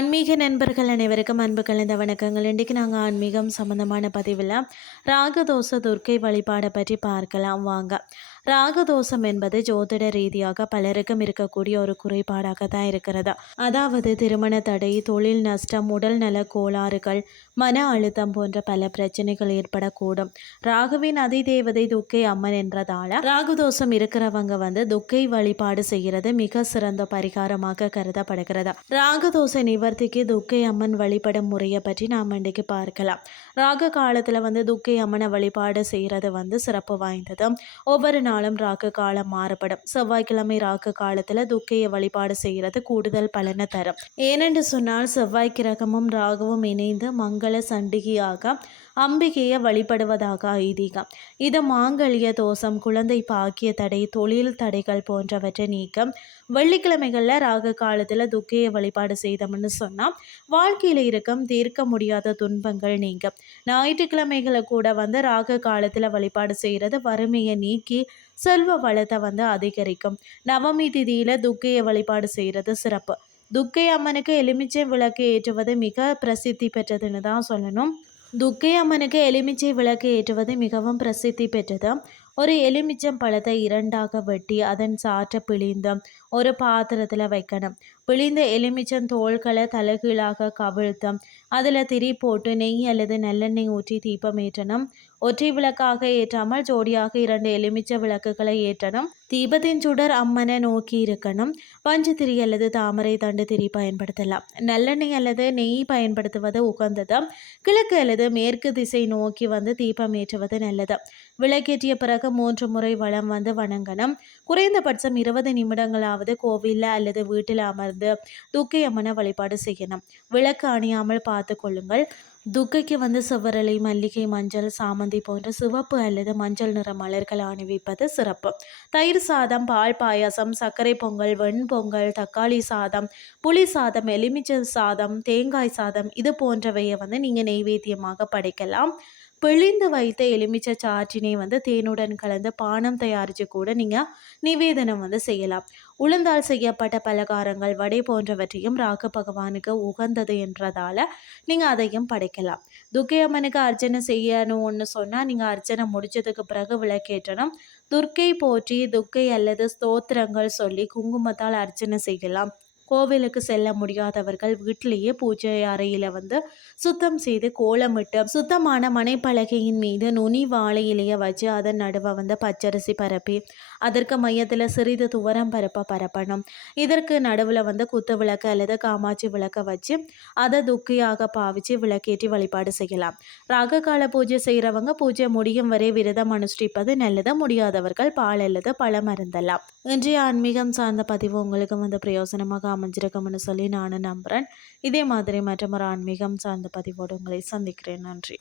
ஆன்மீக நண்பர்கள் அனைவருக்கும் அன்பு கலந்த வணக்கங்கள். இன்றைக்கு நாங்கள் ஆன்மீகம் சம்மந்தமான பதிவில் ராகதோஷ துர்க்கை வழிபாடை பற்றி பார்க்கலாம். வாங்க. ராகதோஷம் என்பது ஜோதிட ரீதியாக பலருக்கும் இருக்கக்கூடிய ஒரு குறைபாடாக தான் இருக்கிறது. அதாவது திருமண தடை தொழில் நஷ்டம் உடல் நல கோளாறுகள் மன அழுத்தம் போன்ற பல பிரச்சனைகள் ஏற்படக்கூடும். ராகுவின் அதிதேவதை துக்கை அம்மன் என்றதால ராகுதோஷம் இருக்கிறவங்க வந்து துக்கை வழிபாடு செய்கிறது மிக சிறந்த பரிகாரமாக கருதப்படுகிறது. ராகதோஷ நிவர்த்திக்கு துக்கை அம்மன் வழிபடும் முறையை பற்றி நாம் இன்றைக்கு பார்க்கலாம். ராக காலத்தில் வந்து துக்கை அம்மனை வழிபாடு செய்கிறது வந்து சிறப்பு வாய்ந்தது. ஒவ்வொரு நாளும் ராகு காலம் மாறுபடும். செவ்வாய்க்கிழமை ராகு காலத்தில் துக்கையை வழிபாடு செய்கிறது கூடுதல் பலனை தரும். ஏனென்று சொன்னால் செவ்வாய் கிரகமும் ராகுவும் இணைந்து மங்கள சண்டிகையாக அம்பிகையை வழிபடுவதாக ஐதீகம். இது மாங்கல்ய தோஷம் குழந்தை பாக்கிய தடை தொழில் தடைகள் போன்றவற்றை நீக்கம். வெள்ளிக்கிழமைகளில் ராக காலத்தில் துக்கையை வழிபாடு செய்தோம்னு சொன்னால் வாழ்க்கையில் இருக்கும் தீர்க்க முடியாத துன்பங்கள் நீங்கும். ஞாயிற்றுக்கிழமைகளை கூட வந்து ராக காலத்தில் வழிபாடு செய்கிறது வறுமையை நீக்கி செல்வ வளத்தை வந்து அதிகரிக்கும். நவமி திதியில் துக்கையை வழிபாடு செய்கிறது சிறப்பு. துக்கை அம்மனுக்கு எலுமிச்சை விளக்கு ஏற்றுவது மிக பிரசித்தி பெற்றதுன்னு தான் சொல்லணும். துக்கை அம்மனுக்கு எலுமிச்சை விளக்கு ஏற்றுவது மிகவும் பிரசித்தி பெற்றது. ஒரு எலுமிச்சம் பழத்தை இரண்டாக வெட்டி அதன் சாற்ற பிழிந்து ஒரு பாத்திரத்தில் வைக்கணும். பிழிந்த எலுமிச்சம் தோள்களை தலைகீழாக கவிழ்த்து அதில் திரி போட்டு நெய் அல்லது நல்லெண்ணெய் ஊற்றி தீபம் ஏற்றணும். ஒற்றை விளக்காக ஏற்றாமல் ஜோடியாக இரண்டு எலுமிச்ச விளக்குகளை ஏற்றணும். தீபத்தின் சுடர் அம்மனை நோக்கி இருக்கணும். பஞ்சத்திரி அல்லது தாமரை தண்டு திரி பயன்படுத்தலாம். நல்லெண்ணெய் அல்லது நெய் பயன்படுத்துவது உகந்தது. கிழக்கு அல்லது மேற்கு திசை நோக்கி வந்து தீபம் ஏற்றுவது நல்லது. விளக்கேற்றிய பிறகு மூன்று முறை வளம் வந்து வணங்கணும். குறைந்தபட்சம் இருபது நிமிடங்களாவது கோவிலில் அல்லது வீட்டில் அமர்ந்து துக்கை அம்மனை வழிபாடு செய்யணும். விளக்கு அணியாமல் பார்த்து கொள்ளுங்கள். துக்கைக்கு வந்து செவ்வரளி மல்லிகை மஞ்சள் சாமந்தி போன்ற சிவப்பு அல்லது மஞ்சள் நிற மலர்கள் அணிவிப்பது சிறப்பு. தயிர் சாதம் பால் பாயாசம் சர்க்கரை பொங்கல் வெண்பொங்கல் தக்காளி சாதம் புளி சாதம் எலுமிச்சை சாதம் தேங்காய் சாதம் இது போன்றவையை வந்து நீங்கள் நெய்வேத்தியமாக படைக்கலாம். பிழிந்து வைத்த எலுமிச்சை சாற்றினை வந்து தேனுடன் கலந்து பானம் தயாரித்து கூட நீங்கள் நிவேதனம் வந்து செய்யலாம். உளுந்தால் செய்யப்பட்ட பலகாரங்கள் வடை போன்றவற்றையும் ராகு பகவானுக்கு உகந்தது என்றதால் நீங்கள் அதையும் படைக்கலாம். துர்க்கையம்மனுக்கு அர்ச்சனை செய்யணும்னு சொன்னால் நீங்கள் அர்ச்சனை முடிச்சதுக்கு பிறகு விளக்கேற்றணும். துர்க்கை போற்றி துர்க்கை அல்லது ஸ்தோத்திரங்கள் சொல்லி குங்குமத்தால் அர்ச்சனை செய்யலாம். கோவிலுக்கு செல்ல முடியாதவர்கள் வீட்டிலேயே பூஜை அறையில் வந்து சுத்தம் செய்து கோலமிட்டு சுத்தமான மனைப்பலகையின் மீது நுனி வாழை வச்சு அதன் நடுவை வந்து பச்சரிசி பரப்பி அதற்கு மையத்தில் சிறிது துவரம் பரப்ப பரப்பணும். இதற்கு நடுவில் வந்து குத்து விளக்கு அல்லது காமாட்சி விளக்கை வச்சு அதை துக்கியாக பாவிச்சு விளக்கேற்றி வழிபாடு செய்யலாம். ராக கால பூஜை செய்கிறவங்க பூஜை முடியும் வரை விரதம் அனுஷ்டிப்பது நல்லது. முடியாதவர்கள் பால் அல்லது பழம் அருந்தலாம் இன்றைய ஆன்மீகம் சார்ந்த பதிவு உங்களுக்கு வந்து பிரயோசனமாக அமைஞ்சிருக்கும்னு சொல்லி நான் நம்புகிறேன் இதே மாதிரி மற்றொரு ஆன்மீகம் சார்ந்த பதிவோடு உங்களை சந்திக்கிறேன். நன்றி.